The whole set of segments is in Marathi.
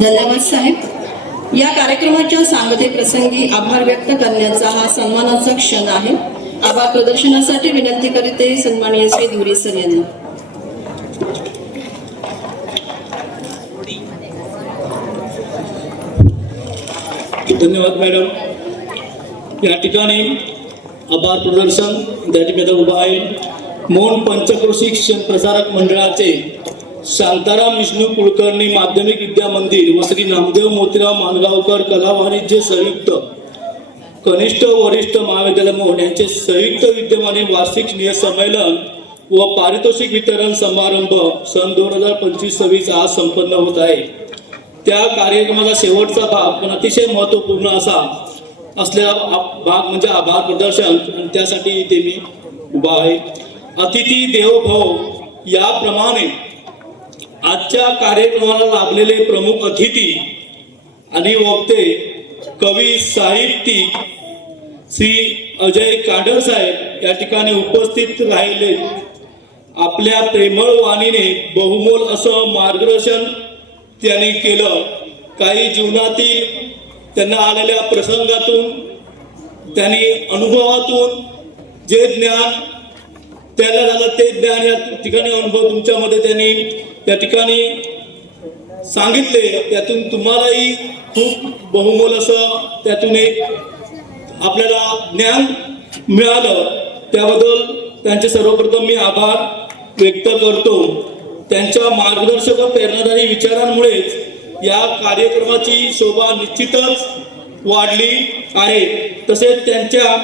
धन्यवाद साहेब। या कार्यक्रमाच्या सांगते प्रसंगी आभार व्यक्त करण्याचा हा सन्मानाचा क्षण आहे। आभार प्रदर्शनासाठी विनंती करते सन्माननीय श्री धुरी सर यांना। धन्यवाद मॅडम। या ठिकाणी आभार प्रदर्शन त्या ठिकाणी उभा आहे मौन पंचक्रोशी शिक्षण प्रसारक मंडळाचे शांताराम विष्णू कुलकर्णी माध्यमिक विद्या मंदिर व श्री नामदेव मोतीराव मानगावकर कला वाणिज्य संयुक्त कनिष्ठ वरिष्ठ महाविद्यालय मोहन यांचे संयुक्त विद्यमाने वार्षिक स्नेह संमेलन व पारितोषिक वितरण समारंभ सन 2025-26 आज संपन्न होत आहे। त्या कार्यक्रमाचा शेवटचा भाग पण अतिशय महत्त्वपूर्ण असलेला भाग म्हणजे आभार प्रदर्शन आणि त्यासाठी इथे मी उभा आहे। अतिथी देवो भव याप्रमाणे आजच्या कार्यक्रमाला लाभलेले प्रमुख अतिथी आणि वक्ते कवी साहित्यिक श्री अजय कांडर साहेब या ठिकाणी उपस्थित राहिले। आपल्या प्रेमळ वाणीने बहुमोल असं मार्गदर्शन त्यांनी केलं। काही जीवनातील त्यांना आलेल्या प्रसंगातून त्यांनी अनुभवातून जे ज्ञान त्याला झालं ते ज्ञान या ठिकाणी अनुभव तुमच्यामध्ये त्यांनी त्या ठिकाणी सांगितले। त्यातून तुम्हालाही खूप बहुमोल असं त्यातून एक आपल्याला ज्ञान मिळालं। त्याबद्दल त्यांचे सर्वप्रथम मी आभार व्यक्त करतो। त्यांच्या मार्गदर्शक व प्रेरणादायी विचारांमुळेच या कार्यक्रमाची शोभा निश्चितच वाढली आहे। तसेच त्यांच्या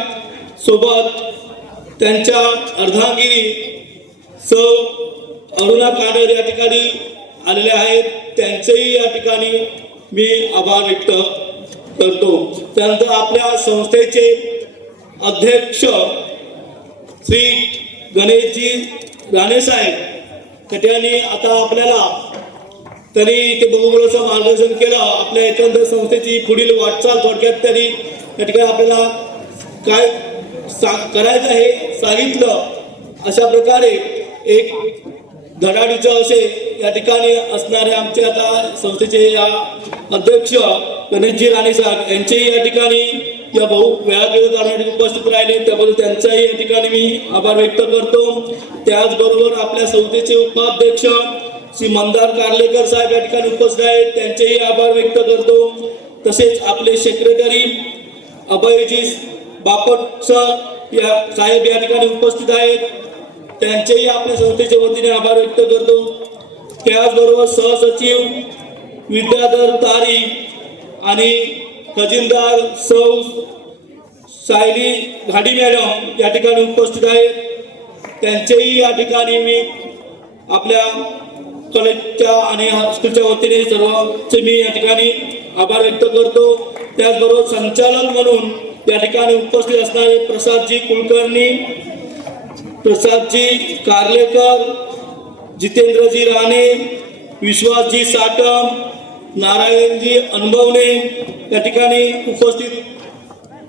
सोबत त्यांच्या अर्धांगिनी सौ अरुणा कांडर या ठिकाणी आलेले आहेत, त्यांचेही या ठिकाणी मी आभार व्यक्त करतो। त्यानंतर आपल्या संस्थेचे अध्यक्ष श्री गणेशजी राणे साहेब त्या ठिकाणी आता आपल्याला त्यांनी ते बहुमोलाचं मार्गदर्शन केलं। आपल्या एकंदर संस्थेची पुढील वाटचाल थोडक्यात त्यांनी त्या ठिकाणी आपल्याला काय करायचं हे सांगितलं। अशा प्रकारे एक धडाडीचं असे या ठिकाणी असणारे आमचे आता संस्थेचे या अध्यक्ष गणेशजी राणे साहेब यांचेही या ठिकाणी या वेळा करण्यासाठी उपस्थित राहिले, त्याबद्दल त्यांचाही या ठिकाणी मी आभार व्यक्त करतो। त्याचबरोबर आपल्या संस्थेचे उपाध्यक्ष श्री मंदार कार्लेकर साहेब या ठिकाणी उपस्थित आहेत, त्यांचेही आभार व्यक्त करतो। तसेच आपले सेक्रेटरी अभयजी बापट साहेब या ठिकाणी उपस्थित आहेत, त्यांचेही आपल्या संस्थेच्या वतीने आभार व्यक्त करतो। त्याचबरोबर सहसचिव विद्याधर तारी आणि खजिनदार सौ सायली घाडी मॅडम या ठिकाणी उपस्थित आहेत, त्यांचेही या ठिकाणी मी आपल्या कॉलेजच्या आणि हायस्कूलच्या वतीने सर्वांचे मी या ठिकाणी आभार व्यक्त करतो। त्याचबरोबर संचालक म्हणून या ठिकाणी उपस्थित असणारे प्रसादजी कुलकर्णी, प्रसादजी कार्लेकर, जितेंद्रजी राणे, विश्वासजी साटम, नारायणजी अनबवणे या ठिकाणी उपस्थित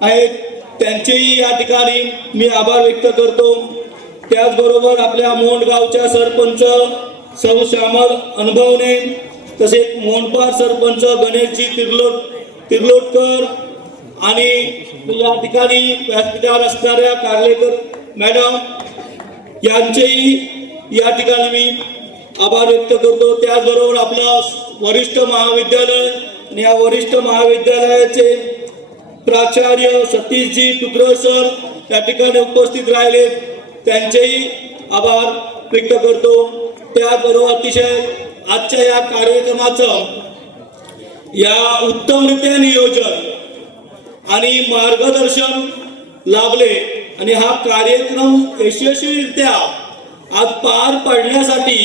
आहेत, त्यांचेही या ठिकाणी मी आभार व्यक्त करतो। त्याचबरोबर आपल्या मोंडगावच्या सरपंच सौ श्यामल अनबवणे, तसेच मोंडपार सरपंच गणेशजी तिर्लोटकर आणि या ठिकाणी व्यासपीठावर असणाऱ्या कार्लेकर मॅडम यांचेही या ठिकाणी मी आभार व्यक्त करतो। त्याचबरोबर आपलं वरिष्ठ महाविद्यालय आणि या वरिष्ठ महाविद्यालयाचे प्राचार्य सतीशजी टुकर सर या ठिकाणी उपस्थित राहिले, त्यांचेही आभार व्यक्त करतो। त्याचबरोबर अतिशय आजच्या या कार्यक्रमाचं या उत्तमरित्या नियोजन आणि मार्गदर्शन लाभले आणि हा कार्यक्रम यशस्वीरित्या आज पार पाडण्यासाठी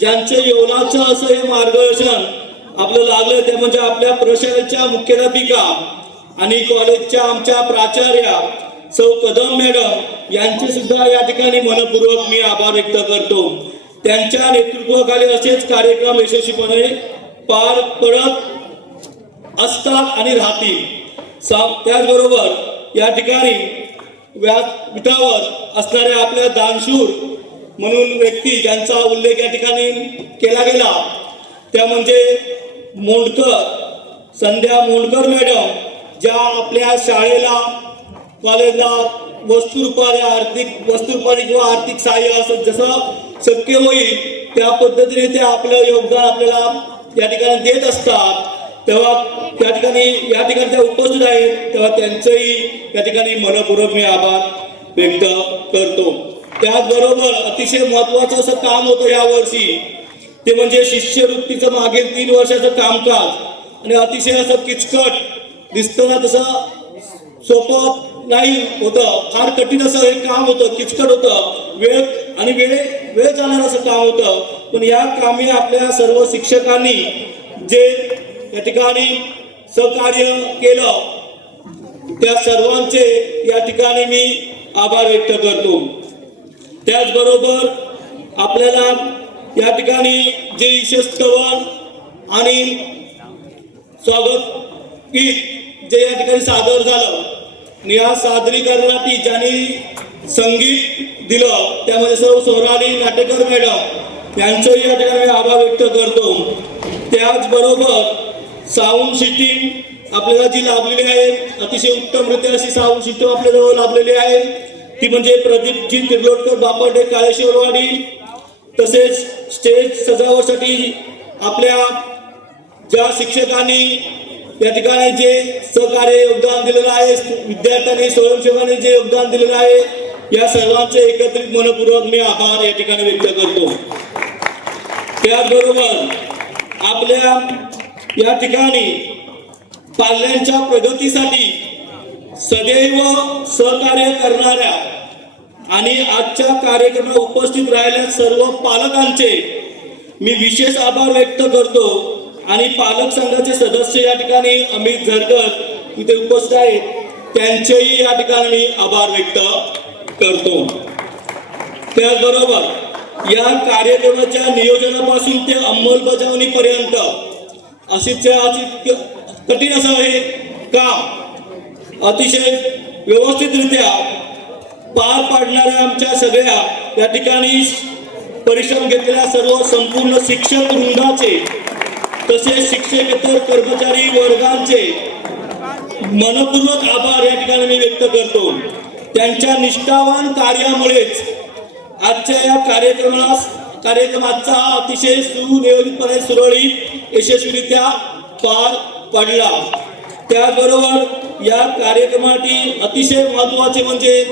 ज्यांचे योगाचं असं हे मार्गदर्शन आपलं लागलं ते म्हणजे आपल्या प्रशालेच्या मुख्याध्यापिका आणि कॉलेजच्या आमच्या प्राचार्या सौ कदम मॅडम यांचे सुद्धा या ठिकाणी मनपूर्वक मी आभार व्यक्त करतो। त्यांच्या नेतृत्वाखाली असेच कार्यक्रम यशस्वीपणे पार पडत असतात आणि राहतील। त्याचबरोबर या ठिकाणी व्यासपीठावर असणाऱ्या आपल्या दानशूर म्हणून व्यक्ती ज्यांचा उल्लेख या ठिकाणी केला गेला त्या म्हणजे मोंडकर, संध्या मोंडकर मॅडम, ज्या आपल्या शाळेला कॉलेजला आर्थिक वस्तुरूपाने किंवा आर्थिक सहाय्य असं जसं शक्य होईल त्या पद्धतीने ते आपलं योगदान आपल्याला या ठिकाणी देत असतात, तेव्हा त्या ठिकाणी त्या उपस्थित आहेत, तेव्हा त्यांचंही या ठिकाणी मनपूर्वक मी आभार व्यक्त करतो. त्याचबरोबर अतिशय महत्वाचं असं काम होतं या वर्षी, ते म्हणजे शिष्यवृत्तीचं मागील 3 वर्षाचं कामकाज. आणि अतिशय असं किचकट दिसतं ना, तसं सोपं नाही होतं, फार कठीण असं हे काम होतं, किचकट होतं, वेळ जाणारं असं काम होतं. पण या कामी आपल्या सर्व शिक्षकांनी जे या ठिकाणी सहकार्य केलं त्या सर्वांचे या ठिकाणी मी आभार व्यक्त करतो. त्याचबरोबर आपल्याला या ठिकाणी जे यशस्कवन आणि स्वागत गीत जे या ठिकाणी सादर झालं, या सादरीकरणासाठी ज्यांनी संगीत दिलं त्यामध्ये सर्व सोनाली नाटेकर मॅडम यांचंही या ठिकाणी आभार व्यक्त करतो. त्याचबरोबर साऊंड सिस्टीम आपल्याला जी लाभलेली आहे, अतिशय उत्तमरित्या अशी साऊंड सिस्टीम आपल्याजवळ लाभलेली आहे, ती म्हणजे प्रदीपजी तिर्लोटकर बापडे काळेश्वरवाडी. तसेच स्टेज सजावटसाठी आपल्या ज्या शिक्षकांनी या ठिकाणी जे सहकार्य योगदान दिलेलं आहे, विद्यार्थ्यांनी स्वयंसेवकांनी जे योगदान दिलेलं आहे, या सर्वांचे एकत्रित मनपूर्वक मी आभार या ठिकाणी व्यक्त करतो. त्याचबरोबर आपल्या या ठिकाणी पाल्यांच्या प्रगतीसाठी सदैव सहकार्य करणाऱ्या आणि आजच्या कार्यक्रमात उपस्थित राहिलेल्या सर्व पालकांचे मी विशेष आभार व्यक्त करतो. आणि पालक संघाचे सदस्य या ठिकाणी अमित झरकर इथे उपस्थित आहेत, त्यांचेही या ठिकाणी मी आभार व्यक्त करतो. त्याचबरोबर या कार्यक्रमाच्या नियोजनापासून ते अंमलबजावणीपर्यंत अशीच कठीण असं हे काम अतिशय व्यवस्थितरित्या पार पाडणाऱ्या आमच्या सगळ्या या ठिकाणी परिश्रम घेतलेल्या सर्व संपूर्ण शिक्षक वृंदाचे तसेच शिक्षकेतर कर्मचारी वर्गांचे मनपूर्वक आभार या ठिकाणी मी व्यक्त करतो. त्यांच्या निष्ठावान कार्यामुळेच आजच्या या कार्यक्रमाचा अतिशय सुनियोजितपणे सुरळीत यशस्वीरित्या पार पडला. त्याचबरोबर या कार्यक्रमासाठी अतिशय महत्त्वाचे म्हणजे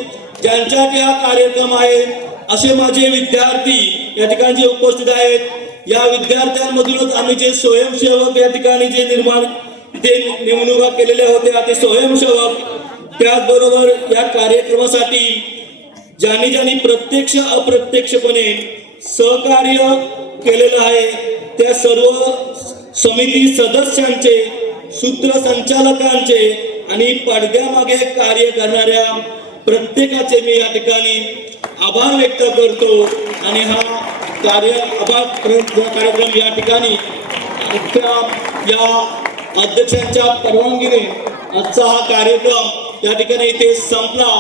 ज्यांच्यासाठी हा कार्यक्रम आहे असे माझे विद्यार्थी या ठिकाणी जे उपस्थित आहेत, या विद्यार्थ्यांमधूनच आम्ही जे स्वयंसेवक या ठिकाणी जे नेमणुका केलेल्या होत्या ते स्वयंसेवक, त्याचबरोबर या कार्यक्रमासाठी ज्यांनी प्रत्यक्ष अप्रत्यक्षपणे सहकार्य केलेलं आहे त्या सर्व समिती सदस्यांचे, सूत्रसंचालकांचे आणि पडद्यामागे कार्य करणाऱ्या प्रत्येकाचे मी या ठिकाणी आभार व्यक्त करतो. आणि हा कार्यक्रम या ठिकाणी या अध्यक्षांच्या परवानगीने आजचा हा कार्यक्रम या ठिकाणी इथे संपला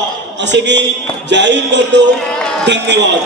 असे मी जाहीर करतो. धन्यवाद.